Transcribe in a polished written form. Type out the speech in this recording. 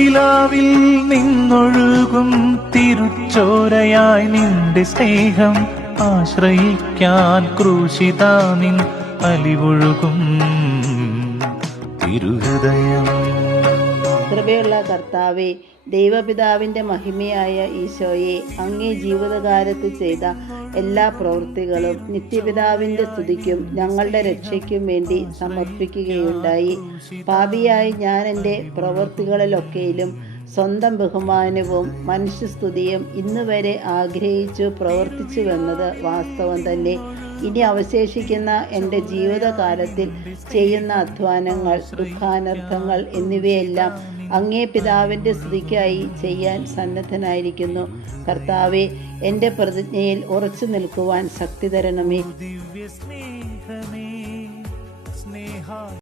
വിലാവിൽ നിന്നൊഴുകും തിരുച്ചോരയായി നിന്റെ സ്നേഹം ആശ്രയിക്കാൻ ക്രൂശിതാ നിൻ അലിവൊഴുകും തിരുഹൃദയം. കൃപയുള്ള കർത്താവേ, ദൈവപിതാവിൻ്റെ മഹിമയായ ഈശോയെ, അങ്ങേ ജീവിതകാലത്ത് ചെയ്ത എല്ലാ പ്രവൃത്തികളും നിത്യപിതാവിൻ്റെ സ്തുതിക്കും ഞങ്ങളുടെ രക്ഷയ്ക്കും വേണ്ടി സമർപ്പിക്കുകയുണ്ടായി. പാപിയായി ഞാൻ എൻ്റെ പ്രവൃത്തികളിലൊക്കെയിലും സ്വന്തം ബഹുമാനവും മനുഷ്യസ്തുതിയും ഇന്നുവരെ ആഗ്രഹിച്ചു പ്രവർത്തിച്ചു വന്നത് വാസ്തവം തന്നെ. ഇനി അവശേഷിക്കുന്ന എൻ്റെ ജീവിതകാലത്തിൽ ചെയ്യുന്ന അധ്വാനങ്ങൾ, ദുഃഖാനർത്ഥങ്ങൾ എന്നിവയെല്ലാം അങ്ങേ പിതാവിൻ്റെ സ്തുതിക്കായി ചെയ്യാൻ സന്നദ്ധനായിരിക്കുന്നു. കർത്താവെ, എൻ്റെ പ്രതിജ്ഞയിൽ ഉറച്ചു നിൽക്കുവാൻ ശക്തി തരണമേ.